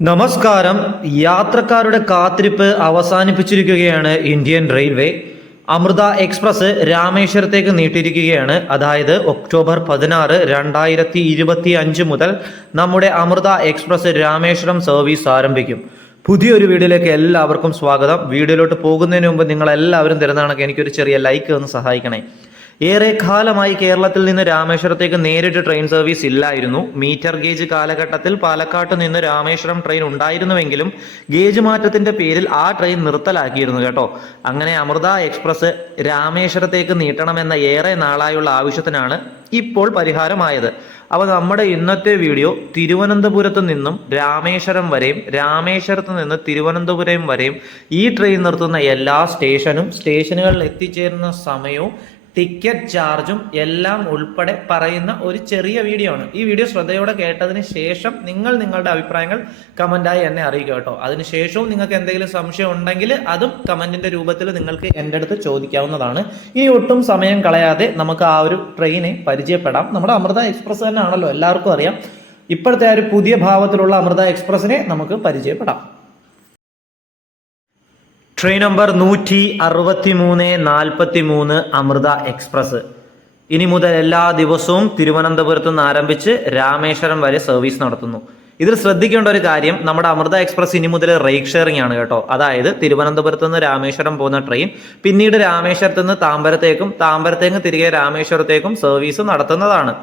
നമസ്കാരം. യാത്രക്കാരുടെ കാത്തിരിപ്പ് അവസാനിപ്പിച്ചിരിക്കുകയാണ് ഇന്ത്യൻ റെയിൽവേ. അമൃത എക്സ്പ്രസ് രാമേശ്വരത്തേക്ക് നീട്ടിയിരിക്കുകയാണ്. അതായത് ഒക്ടോബർ പതിനാറ് രണ്ടായിരത്തി ഇരുപത്തി അഞ്ച് മുതൽ നമ്മുടെ അമൃത എക്സ്പ്രസ് രാമേശ്വരം സർവീസ് ആരംഭിക്കും. പുതിയൊരു വീഡിയോയിലേക്ക് എല്ലാവർക്കും സ്വാഗതം. വീഡിയോയിലോട്ട് പോകുന്നതിന് മുമ്പ് നിങ്ങൾ എല്ലാവരും എനിക്കൊരു ചെറിയ ലൈക്ക് ഒന്ന് സഹായിക്കണേ. ഏറെ കാലമായി കേരളത്തിൽ നിന്ന് രാമേശ്വരത്തേക്ക് നേരിട്ട് ട്രെയിൻ സർവീസ് ഇല്ലായിരുന്നു. മീറ്റർ ഗേജ് കാലഘട്ടത്തിൽ പാലക്കാട്ട് നിന്ന് രാമേശ്വരം ട്രെയിൻ ഉണ്ടായിരുന്നുവെങ്കിലും ഗേജ് മാറ്റത്തിന്റെ പേരിൽ ആ ട്രെയിൻ നിർത്തലാക്കിയിരുന്നു കേട്ടോ. അങ്ങനെ അമൃത എക്സ്പ്രസ് രാമേശ്വരത്തേക്ക് നീട്ടണമെന്ന ഏറെ നാളായുള്ള ആവശ്യത്തിനാണ് ഇപ്പോൾ പരിഹാരമായത്. അപ്പോൾ നമ്മുടെ ഇന്നത്തെ വീഡിയോ തിരുവനന്തപുരത്ത് നിന്നും രാമേശ്വരം വരെയും രാമേശ്വരത്ത് നിന്ന് തിരുവനന്തപുരം വരെയും ഈ ട്രെയിൻ നിർത്തുന്ന എല്ലാ സ്റ്റേഷനും സ്റ്റേഷനുകളിൽ എത്തിച്ചേരുന്ന സമയവും ടിക്കറ്റ് ചാർജും എല്ലാം ഉൾപ്പെടെ പറയുന്ന ഒരു ചെറിയ വീഡിയോ ആണ്. ഈ വീഡിയോ ശ്രദ്ധയോടെ കേട്ടതിന് ശേഷം നിങ്ങൾ നിങ്ങളുടെ അഭിപ്രായങ്ങൾ കമന്റായി എന്നെ അറിയിക്കുക കേട്ടോ. അതിനുശേഷവും നിങ്ങൾക്ക് എന്തെങ്കിലും സംശയം ഉണ്ടെങ്കിൽ അതും കമന്റിന്റെ രൂപത്തിൽ നിങ്ങൾക്ക് എന്റെ അടുത്ത് ചോദിക്കാവുന്നതാണ്. ഇനി ഒട്ടും സമയം കളയാതെ നമുക്ക് ആ ഒരു ട്രെയിനെ പരിചയപ്പെടാം. നമ്മുടെ അമൃത എക്സ്പ്രസ് തന്നെ ആണല്ലോ എല്ലാവർക്കും അറിയാം. ഇപ്പോഴത്തെ ആ ഒരു പുതിയ ഭാവത്തിലുള്ള അമൃത എക്സ്പ്രസിനെ നമുക്ക് പരിചയപ്പെടാം. ട്രെയിൻ നമ്പർ നൂറ്റി അറുപത്തി മൂന്ന് നാൽപ്പത്തി മൂന്ന് അമൃത എക്സ്പ്രസ് ഇനി മുതൽ എല്ലാ ദിവസവും തിരുവനന്തപുരത്ത് നിന്ന് ആരംഭിച്ച് രാമേശ്വരം വരെ സർവീസ് നടത്തുന്നു. ഇതിൽ ശ്രദ്ധിക്കേണ്ട ഒരു കാര്യം നമ്മുടെ അമൃത എക്സ്പ്രസ് ഇനി മുതൽ റേക്ക് ഷെയറിംഗ് ആണ് കേട്ടോ. അതായത് തിരുവനന്തപുരത്ത് നിന്ന് രാമേശ്വരം പോകുന്ന ട്രെയിൻ പിന്നീട് രാമേശ്വരത്ത് നിന്ന് താമ്പരത്തേക്കും താമ്പരത്തേക്കും തിരികെ രാമേശ്വരത്തേക്കും സർവീസ് നടത്തുന്നതാണ്.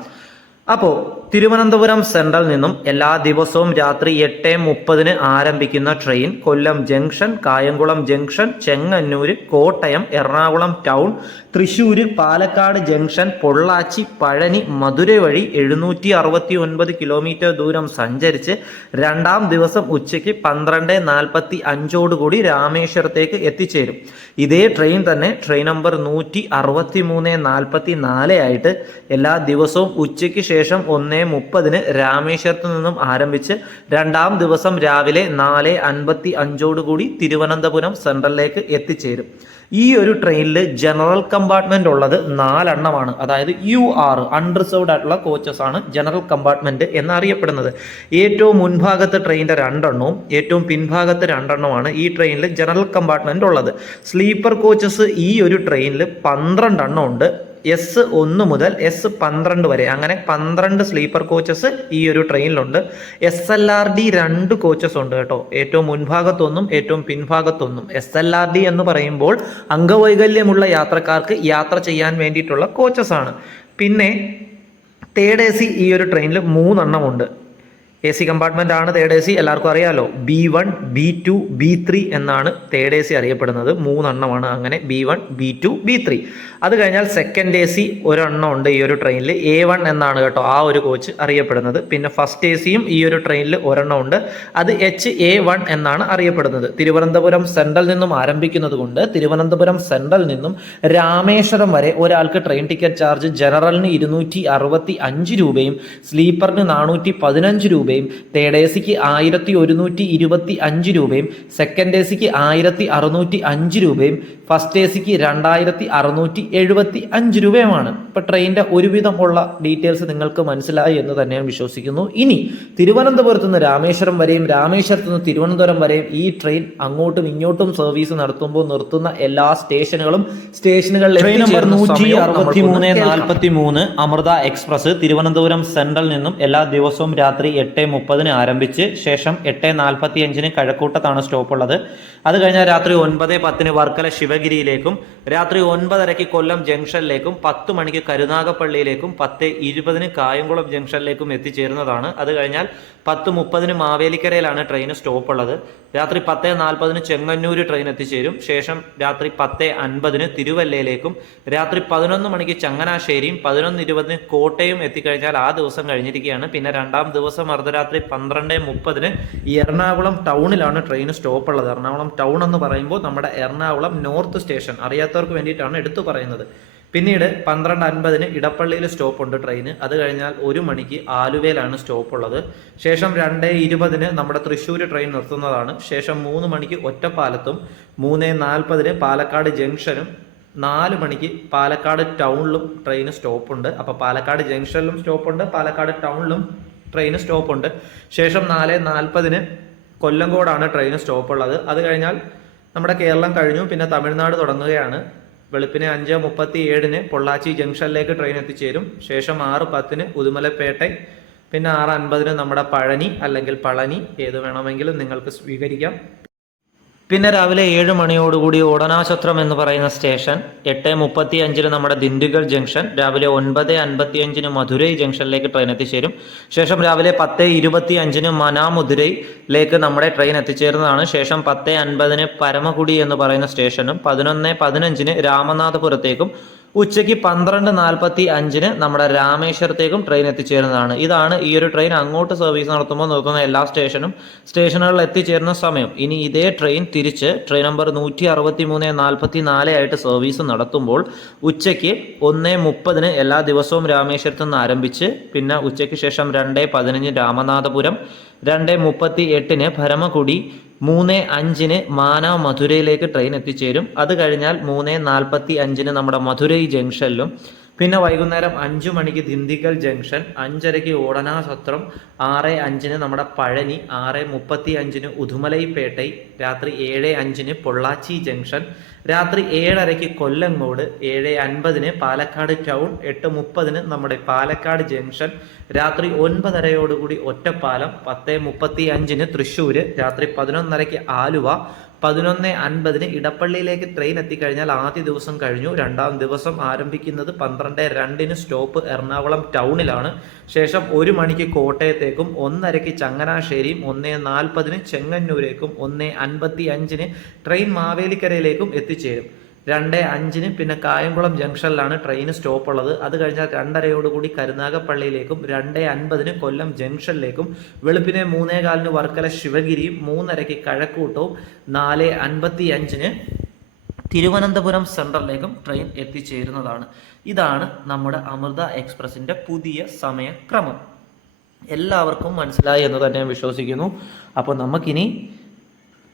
അപ്പോൾ തിരുവനന്തപുരം സെൻട്രൽ നിന്നും എല്ലാ ദിവസവും രാത്രി എട്ട് മുപ്പതിന് ആരംഭിക്കുന്ന train Kollam junction Kayamkulam junction Chengannur Kottayam Ernakulam town Thrissur Palakkad junction Pollachi Palani Madurai വഴി എഴുന്നൂറ്റി അറുപത്തി ഒൻപത് കിലോമീറ്റർ ദൂരം സഞ്ചരിച്ച് രണ്ടാം ദിവസം ഉച്ചയ്ക്ക് പന്ത്രണ്ട് നാൽപ്പത്തി അഞ്ചോടുകൂടി രാമേശ്വരത്തേക്ക് എത്തിച്ചേരും. ഇതേ ട്രെയിൻ തന്നെ ട്രെയിൻ നമ്പർ നൂറ്റി അറുപത്തി മൂന്ന് നാൽപ്പത്തി നാല് ആയിട്ട് എല്ലാ ദിവസവും ഉച്ചയ്ക്ക് ശേഷം ഒന്നേ മുപ്പതിന് രാമേശ്വരത്ത് നിന്നും ആരംഭിച്ച് രണ്ടാം ദിവസം രാവിലെ നാല് അൻപത്തി അഞ്ചോടുകൂടി തിരുവനന്തപുരം സെൻട്രലിലേക്ക് എത്തിച്ചേരും. ഈ ഒരു ട്രെയിനിൽ ജനറൽ കമ്പാർട്ട്മെന്റ് ഉള്ളത് നാലെണ്ണമാണ്. അതായത് യു ആർ അൺറിസർവ്ഡ് ആയിട്ടുള്ള കോച്ചസ് ആണ് ജനറൽ കമ്പാർട്ട്മെന്റ് എന്നറിയപ്പെടുന്നത്. ഏറ്റവും മുൻഭാഗത്ത് ട്രെയിനിന്റെ രണ്ടെണ്ണവും ഏറ്റവും പിൻഭാഗത്ത് രണ്ടെണ്ണമാണ് ഈ ട്രെയിനിൽ ജനറൽ കമ്പാർട്ട്മെന്റ് ഉള്ളത്. സ്ലീപ്പർ കോച്ചസ് ഈ ഒരു ട്രെയിനിൽ പന്ത്രണ്ടെണ്ണം ഉണ്ട്. എസ് ഒന്ന് മുതൽ എസ് പന്ത്രണ്ട് വരെ. അങ്ങനെ പന്ത്രണ്ട് സ്ലീപ്പർ കോച്ചസ് ഈ ഒരു ട്രെയിനിലുണ്ട് എസ് എൽ ആർ ഡി രണ്ട് കോച്ചസ് ഉണ്ട് കേട്ടോ. ഏറ്റവും മുൻഭാഗത്തൊന്നും ഏറ്റവും പിൻഭാഗത്തൊന്നും. എസ് എൽ ആർ ഡി എന്ന് പറയുമ്പോൾ അംഗവൈകല്യമുള്ള യാത്രക്കാർക്ക് യാത്ര ചെയ്യാൻ വേണ്ടിയിട്ടുള്ള കോച്ചസ് ആണ്. പിന്നെ തേർഡ് എ സി ഈ ഒരു ട്രെയിനിൽ മൂന്നെണ്ണം ഉണ്ട്. എ സി കമ്പാർട്ട്മെന്റ് ആണ് തേർഡ് എ സി എല്ലാവർക്കും അറിയാലോ? B one B two B three എന്നാണ് തേർഡ് എ സി അറിയപ്പെടുന്നത്. മൂന്നെണ്ണമാണ് അങ്ങനെ B one B two B three അത് കഴിഞ്ഞാൽ സെക്കൻഡ് എ സി ഒരെണ്ണം ഉണ്ട് ഈ ഒരു ട്രെയിനിൽ എ വൺ എന്നാണ് കേട്ടോ ആ ഒരു കോച്ച് അറിയപ്പെടുന്നത്. പിന്നെ ഫസ്റ്റ് എ സിയും ഈ ഒരു ട്രെയിനിൽ ഒരെണ്ണം ഉണ്ട്. അത് എച്ച് എ വൺ എന്നാണ് അറിയപ്പെടുന്നത്. തിരുവനന്തപുരം സെൻട്രൽ നിന്നും ആരംഭിക്കുന്നത് കൊണ്ട് തിരുവനന്തപുരം സെൻട്രൽ നിന്നും രാമേശ്വരം വരെ ഒരാൾക്ക് ട്രെയിൻ ടിക്കറ്റ് ചാർജ് ജനറലിന് ഇരുന്നൂറ്റി അറുപത്തി അഞ്ച് രൂപയും സ്ലീപ്പറിന് നാനൂറ്റി പതിനഞ്ച് രൂപയും തേർഡ് എ സിക്ക് ആയിരത്തി ഒരുന്നൂറ്റി ഇരുപത്തി അഞ്ച് രൂപയും സെക്കൻഡ് എ സിക്ക് ആയിരത്തി അറുന്നൂറ്റി അഞ്ച് രൂപയും ഫസ്റ്റ് എ സിക്ക് രണ്ടായിരത്തി അറുന്നൂറ്റി എഴുപത്തി അഞ്ച് രൂപയുമാണ്. ഇപ്പൊ ട്രെയിനിന്റെ ഒരുവിധം ഉള്ള ഡീറ്റെയിൽസ് നിങ്ങൾക്ക് മനസ്സിലായി എന്ന് തന്നെ ഞാൻ വിശ്വസിക്കുന്നു. ഇനി തിരുവനന്തപുരത്ത് നിന്ന് രാമേശ്വരം വരെയും രാമേശ്വരത്ത് നിന്ന് തിരുവനന്തപുരം വരെയും ഈ ട്രെയിൻ അങ്ങോട്ടും ഇങ്ങോട്ടും സർവീസ് നടത്തുമ്പോൾ നിർത്തുന്ന എല്ലാ സ്റ്റേഷനുകളും സ്റ്റേഷനുകളിൽ അമൃത എക്സ്പ്രസ് തിരുവനന്തപുരം സെൻട്രൽ നിന്നും എല്ലാ ദിവസവും രാത്രി എട്ട് മുപ്പതിന് ആരംഭിച്ച് ശേഷം എട്ട് നാൽപ്പത്തി അഞ്ചിന് കഴക്കൂട്ടത്താണ് സ്റ്റോപ്പ് ഉള്ളത് അത് കഴിഞ്ഞാൽ രാത്രി ഒൻപത് പത്തിന് വർക്കല ശിവഗിരിയിലേക്കും രാത്രി ഒൻപതരയ്ക്ക് കൊല്ലം ജംഗ്ഷനിലേക്കും പത്ത് മണിക്ക് കരുനാഗപ്പള്ളിയിലേക്കും പത്ത് ഇരുപതിന് കായംകുളം ജംഗ്ഷനിലേക്കും എത്തിച്ചേരുന്നതാണ്. അത് കഴിഞ്ഞാൽ പത്ത് മുപ്പതിന് മാവേലിക്കരയിലാണ് ട്രെയിൻ സ്റ്റോപ്പ് ഉള്ളത് രാത്രി പത്ത് നാൽപ്പതിന് ചെങ്ങന്നൂർ ട്രെയിൻ എത്തിച്ചേരും. ശേഷം രാത്രി പത്ത് അൻപതിന് തിരുവല്ലയിലേക്കും രാത്രി പതിനൊന്ന് മണിക്ക് ചങ്ങനാശ്ശേരിയും പതിനൊന്ന് ഇരുപതിന് കോട്ടയം എത്തിക്കഴിഞ്ഞാൽ ആ ദിവസം കഴിഞ്ഞിരിക്കുകയാണ്. പിന്നെ രണ്ടാം ദിവസം അർദ്ധരാത്രി പന്ത്രണ്ട് മുപ്പതിന് എറണാകുളം ടൗണിലാണ് ട്രെയിൻ സ്റ്റോപ്പ് ഉള്ളത് എറണാകുളം ടൗൺ എന്ന് പറയുമ്പോൾ നമ്മുടെ എറണാകുളം നോർത്ത് സ്റ്റേഷൻ അറിയാത്തവർക്ക് വേണ്ടിയിട്ടാണ് എടുത്തു പറയുന്നത്. പിന്നീട് പന്ത്രണ്ട് അൻപതിന് ഇടപ്പള്ളിയിൽ സ്റ്റോപ്പ് ഉണ്ട് ട്രെയിന്. അത് കഴിഞ്ഞാൽ ഒരു മണിക്ക് ആലുവയിലാണ് സ്റ്റോപ്പ് ഉള്ളത് ശേഷം രണ്ട് ഇരുപതിന് നമ്മുടെ തൃശ്ശൂർ ട്രെയിൻ നിർത്തുന്നതാണ്. ശേഷം മൂന്ന് മണിക്ക് ഒറ്റപ്പാലത്തും മൂന്ന് നാൽപ്പതിന് പാലക്കാട് ജംഗ്ഷനും നാല് മണിക്ക് പാലക്കാട് ടൗണിലും ട്രെയിന് സ്റ്റോപ്പ് ഉണ്ട് അപ്പോൾ പാലക്കാട് ജംഗ്ഷനിലും സ്റ്റോപ്പ് ഉണ്ട് പാലക്കാട് ടൗണിലും ട്രെയിന് സ്റ്റോപ്പ് ഉണ്ട് ശേഷം നാല് നാൽപ്പതിന് കൊല്ലങ്കോടാണ് ട്രെയിന് സ്റ്റോപ്പ് ഉള്ളത് അത് കഴിഞ്ഞാൽ നമ്മുടെ കേരളം കഴിഞ്ഞു പിന്നെ തമിഴ്നാട് തുടങ്ങുകയാണ്. വെളുപ്പിന് അഞ്ച് മുപ്പത്തി ഏഴിന് പൊള്ളാച്ചി ജംഗ്ഷനിലേക്ക് ട്രെയിൻ എത്തിച്ചേരും. ശേഷം ആറ് പത്തിന് പുതുമലപ്പേട്ട പിന്നെ ആറ് അൻപതിന് നമ്മുടെ പഴനി അല്ലെങ്കിൽ പളനി ഏത് വേണമെങ്കിലും നിങ്ങൾക്ക് സ്വീകരിക്കാം. പിന്നെ രാവിലെ ഏഴ് മണിയോടുകൂടി ഓടനാശത്രം എന്ന് പറയുന്ന സ്റ്റേഷൻ എട്ട് മുപ്പത്തി അഞ്ചിന് നമ്മുടെ ദിണ്ടുഗൽ ജംഗ്ഷൻ രാവിലെ ഒൻപത് അൻപത്തി അഞ്ചിന് മധുരൈ ജംഗ്ഷനിലേക്ക് ട്രെയിൻ എത്തിച്ചേരും. ശേഷം രാവിലെ പത്ത് ഇരുപത്തി അഞ്ചിന് മനാമുധുരൈയിലേക്ക് നമ്മുടെ ട്രെയിൻ എത്തിച്ചേരുന്നതാണ്. ശേഷം പത്ത് അൻപതിന് പരമകുടി എന്ന് പറയുന്ന സ്റ്റേഷനും പതിനൊന്ന് പതിനഞ്ചിന് രാമനാഥപുരത്തേക്കും ഉച്ചയ്ക്ക് പന്ത്രണ്ട് നാൽപ്പത്തി അഞ്ചിന് നമ്മുടെ രാമേശ്വരത്തേക്കും ട്രെയിൻ എത്തിച്ചേരുന്നതാണ്. ഇതാണ് ഈ ഒരു ട്രെയിൻ അങ്ങോട്ട് സർവീസ് നടത്തുമ്പോൾ നോക്കുന്ന എല്ലാ സ്റ്റേഷനും സ്റ്റേഷനുകളിൽ എത്തിച്ചേരുന്ന സമയം. ഇനി ഇതേ ട്രെയിൻ തിരിച്ച് ട്രെയിൻ നമ്പർ നൂറ്റി അറുപത്തി മൂന്ന് നാൽപ്പത്തി നാല് ആയിട്ട് സർവീസ് നടത്തുമ്പോൾ ഉച്ചയ്ക്ക് ഒന്ന് മുപ്പതിന് എല്ലാ ദിവസവും രാമേശ്വരത്ത് നിന്ന് ആരംഭിച്ച് പിന്നെ ഉച്ചയ്ക്ക് ശേഷം രണ്ട് പതിനഞ്ച് രാമനാഥപുരം രണ്ട് മുപ്പത്തി എട്ടിന് ഭരമക്കുടി മൂന്ന് അഞ്ചിന് മാന മധുരയിലേക്ക് ട്രെയിൻ എത്തിച്ചേരും. അത് കഴിഞ്ഞാൽ മൂന്ന് നാൽപ്പത്തി അഞ്ചിന് നമ്മുടെ മധുരൈ ജംഗ്ഷനിലും പിന്നെ വൈകുന്നേരം അഞ്ചു മണിക്ക് ദിണ്ടിഗൽ ജംഗ്ഷൻ അഞ്ചരയ്ക്ക് ഓടനാ സത്രം ആറ് അഞ്ചിന് നമ്മുടെ പഴനി ആറ് മുപ്പത്തി അഞ്ചിന് ഉദുമലൈപേട്ടൈ രാത്രി ഏഴ് അഞ്ചിന് പൊള്ളാച്ചി ജംഗ്ഷൻ രാത്രി ഏഴരയ്ക്ക് കൊല്ലങ്ങോട് ഏഴ് അൻപതിന് പാലക്കാട് ടൗൺ എട്ട് മുപ്പതിന് നമ്മുടെ പാലക്കാട് ജംഗ്ഷൻ രാത്രി ഒൻപതരയോടുകൂടി ഒറ്റപ്പാലം പത്ത് മുപ്പത്തി അഞ്ചിന് തൃശ്ശൂർ രാത്രി പതിനൊന്നരയ്ക്ക് ആലുവ പതിനൊന്ന് അൻപതിന് ഇടപ്പള്ളിയിലേക്ക് ട്രെയിൻ എത്തിക്കഴിഞ്ഞാൽ ആദ്യ ദിവസം കഴിഞ്ഞു. രണ്ടാം ദിവസം ആരംഭിക്കുന്നത് പന്ത്രണ്ട് രണ്ടിന് സ്റ്റോപ്പ് എറണാകുളം ടൗണിലാണ് ശേഷം ഒരു മണിക്ക് കോട്ടയത്തേക്കും ഒന്നരയ്ക്ക് ചങ്ങനാശ്ശേരിയും ഒന്ന് നാൽപ്പതിന് ചെങ്ങന്നൂരേക്കും ഒന്ന് അൻപത്തി അഞ്ചിന് ട്രെയിൻ മാവേലിക്കരയിലേക്കും എത്തിച്ചേരും. രണ്ട് അഞ്ചിന് പിന്നെ കായംകുളം ജംഗ്ഷനിലാണ് ട്രെയിൻ സ്റ്റോപ്പ് ഉള്ളത് അത് കഴിഞ്ഞാൽ രണ്ടരയോടുകൂടി കരുനാഗപ്പള്ളിയിലേക്കും രണ്ട് അൻപതിന് കൊല്ലം ജംഗ്ഷനിലേക്കും വെളുപ്പിനെ മൂന്നേ കാലിന് വർക്കല ശിവഗിരിയും മൂന്നരയ്ക്ക് കഴക്കൂട്ടവും നാല് അൻപത്തി അഞ്ചിന് തിരുവനന്തപുരം സെൻട്രലിലേക്കും ട്രെയിൻ എത്തിച്ചേരുന്നതാണ്. ഇതാണ് നമ്മുടെ അമൃത എക്സ്പ്രസിന്റെ പുതിയ സമയക്രമം. എല്ലാവർക്കും മനസ്സിലായി എന്ന് തന്നെ വിശ്വസിക്കുന്നു. അപ്പോൾ നമുക്കിനി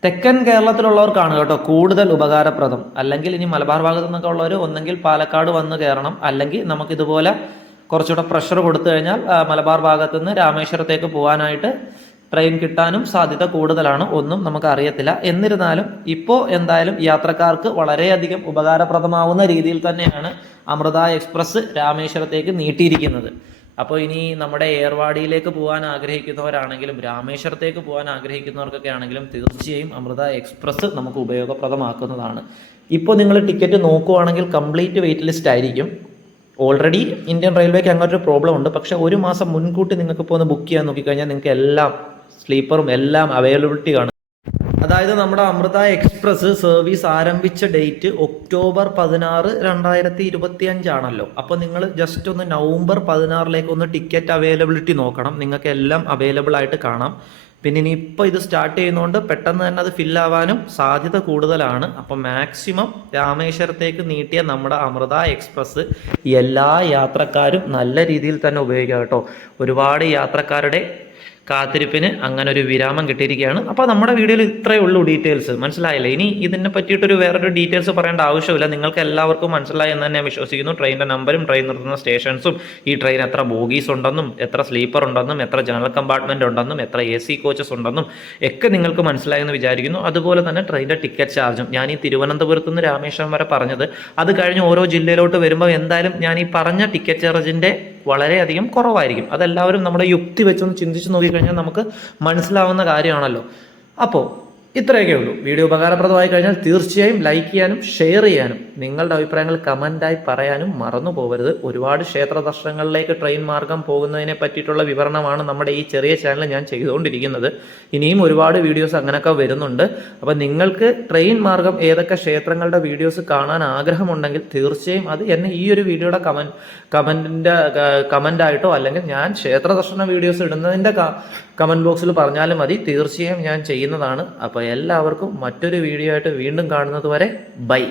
തെക്കൻ കേരളത്തിലുള്ളവർക്കാണ് കേട്ടോ കൂടുതൽ ഉപകാരപ്രദം. അല്ലെങ്കിൽ ഇനി മലബാർ ഭാഗത്തു നിന്നൊക്കെ ഉള്ളവർ ഒന്നെങ്കിൽ പാലക്കാട് വന്ന് കയറണം. അല്ലെങ്കിൽ നമുക്കിതുപോലെ കുറച്ചുകൂടെ പ്രഷർ കൊടുത്തു കഴിഞ്ഞാൽ മലബാർ ഭാഗത്തു നിന്ന് രാമേശ്വരത്തേക്ക് പോകാനായിട്ട് ട്രെയിൻ കിട്ടാനും സാധ്യത കൂടുതലാണ്. ഒന്നും നമുക്ക് അറിയത്തില്ല എന്നിരുന്നാലും ഇപ്പോൾ എന്തായാലും യാത്രക്കാർക്ക് വളരെയധികം ഉപകാരപ്രദമാവുന്ന രീതിയിൽ തന്നെയാണ് അമൃത എക്സ്പ്രസ് രാമേശ്വരത്തേക്ക് നീട്ടിയിരിക്കുന്നത്. അപ്പോൾ ഇനി നമ്മുടെ ഏർവാടിയിലേക്ക് പോകാൻ ആഗ്രഹിക്കുന്നവരാണെങ്കിലും രാമേശ്വരത്തേക്ക് പോകാൻ ആഗ്രഹിക്കുന്നവർക്കൊക്കെ ആണെങ്കിലും തീർച്ചയായും അമൃത എക്സ്പ്രസ് നമുക്ക് ഉപയോഗപ്രദമാക്കുന്നതാണ്. ഇപ്പോൾ നിങ്ങൾ ടിക്കറ്റ് നോക്കുവാണെങ്കിൽ കംപ്ലീറ്റ് വെയിറ്റ് ലിസ്റ്റ് ആയിരിക്കും. ഓൾറെഡി ഇന്ത്യൻ റെയിൽവേക്ക് അങ്ങനെ ഒരു പ്രോബ്ലം ഉണ്ട്. പക്ഷെ ഒരു മാസം മുൻകൂട്ടി നിങ്ങൾക്ക് ഇപ്പോൾ ഒന്ന് ബുക്ക് ചെയ്യാൻ നോക്കിക്കഴിഞ്ഞാൽ നിങ്ങൾക്ക് എല്ലാം സ്ലീപ്പറും എല്ലാം അവൈലബിലിറ്റി കാണും. അതായത് നമ്മുടെ അമൃത എക്സ്പ്രസ് സർവീസ് ആരംഭിച്ച ഡേറ്റ് ഒക്ടോബർ പതിനാറ് രണ്ടായിരത്തി ഇരുപത്തി അഞ്ചാണല്ലോ അപ്പോൾ നിങ്ങൾ ജസ്റ്റ് ഒന്ന് നവംബർ പതിനാറിലേക്ക് ഒന്ന് ടിക്കറ്റ് അവൈലബിലിറ്റി നോക്കണം. നിങ്ങൾക്ക് എല്ലാം അവൈലബിൾ ആയിട്ട് കാണാം. പിന്നെ ഇനി ഇനിയിപ്പോൾ ഇത് സ്റ്റാർട്ട് ചെയ്യുന്നതുകൊണ്ട് പെട്ടെന്ന് തന്നെ അത് ഫില്ലാവാനും സാധ്യത കൂടുതലാണ്. അപ്പോൾ മാക്സിമം രാമേശ്വരത്തേക്ക് നീട്ടിയ നമ്മുടെ അമൃത എക്സ്പ്രസ് എല്ലാ യാത്രക്കാരും നല്ല രീതിയിൽ തന്നെ ഉപയോഗിക്കാം കേട്ടോ. ഒരുപാട് യാത്രക്കാരുടെ കാത്തിരിപ്പിന് അങ്ങനെ ഒരു വിരാമം കിട്ടിയിരിക്കുകയാണ്. അപ്പോൾ നമ്മുടെ വീഡിയോയിൽ ഇത്രയേ ഉള്ളൂ ഡീറ്റെയിൽസ്. മനസ്സിലായില്ലേ? ഇനി ഇതിനെ പറ്റിയിട്ടൊരു വേറൊരു ഡീറ്റെയിൽസ് പറയേണ്ട ആവശ്യമില്ല. നിങ്ങൾക്ക് എല്ലാവർക്കും മനസ്സിലായി എന്ന് തന്നെ വിശ്വസിക്കുന്നു. ട്രെയിനിന്റെ നമ്പരും ട്രെയിൻ നിർത്തുന്ന സ്റ്റേഷൻസും ഈ ട്രെയിൻ എത്ര ബോഗീസ് ഉണ്ടെന്നും എത്ര സ്ലീപ്പർ ഉണ്ടെന്നും എത്ര ജനറൽ കമ്പാർട്ട്മെന്റ് ഉണ്ടെന്നും എത്ര എ സി കോച്ചസ് ഉണ്ടെന്നും ഒക്കെ നിങ്ങൾക്ക് മനസ്സിലായെന്ന് വിചാരിക്കുന്നു. അതുപോലെ തന്നെ ട്രെയിനിന്റെ ടിക്കറ്റ് ചാർജും. ഞാൻ ഈ തിരുവനന്തപുരത്ത് നിന്ന് രാമേശ്വരം വരെ പറഞ്ഞത് അത് കഴിഞ്ഞ് ഓരോ ജില്ലയിലോട്ട് വരുമ്പോൾ എന്തായാലും ഞാൻ ഈ പറഞ്ഞ ടിക്കറ്റ് ചാർജിന്റെ വളരെയധികം കുറവായിരിക്കും. അതെല്ലാവരും നമ്മുടെ യുക്തി വെച്ചൊന്ന് ചിന്തിച്ച് നോക്കിക്കഴിഞ്ഞാൽ നമുക്ക് മനസ്സിലാവുന്ന കാര്യമാണല്ലോ. അപ്പോൾ ഇത്രയൊക്കെ ഉള്ളൂ. വീഡിയോ ഉപകാരപ്രദമായി കഴിഞ്ഞാൽ തീർച്ചയായും ലൈക്ക് ചെയ്യാനും ഷെയർ ചെയ്യാനും നിങ്ങളുടെ അഭിപ്രായങ്ങൾ കമന്റായി പറയാനും മറന്നു പോകരുത്. ഒരുപാട് ക്ഷേത്ര ദർശനങ്ങളിലേക്ക് ട്രെയിൻ മാർഗം പോകുന്നതിനെ പറ്റിയിട്ടുള്ള വിവരണമാണ് നമ്മുടെ ഈ ചെറിയ ചാനൽ ഞാൻ ചെയ്തുകൊണ്ടിരിക്കുന്നത്. ഇനിയും ഒരുപാട് വീഡിയോസ് അങ്ങനെയൊക്കെ വരുന്നുണ്ട്. അപ്പം നിങ്ങൾക്ക് ട്രെയിൻ മാർഗം ഏതൊക്കെ ക്ഷേത്രങ്ങളുടെ വീഡിയോസ് കാണാൻ ആഗ്രഹമുണ്ടെങ്കിൽ തീർച്ചയായും അത് എന്നെ ഈ ഒരു വീഡിയോയുടെ കമൻ കമന്റിന്റെ കമന്റായിട്ടോ അല്ലെങ്കിൽ ഞാൻ ക്ഷേത്ര ദർശന വീഡിയോസ് ഇടുന്നതിന്റെ കമന്റ് ബോക്സിൽ പറഞ്ഞാലും മതി. തീർച്ചയായും ഞാൻ ചെയ്യുന്നതാണ്. അപ്പോൾ എല്ലാവർക്കും മറ്റൊരു വീഡിയോ ആയിട്ട് വീണ്ടും കാണുന്നത് വരെ ബൈ.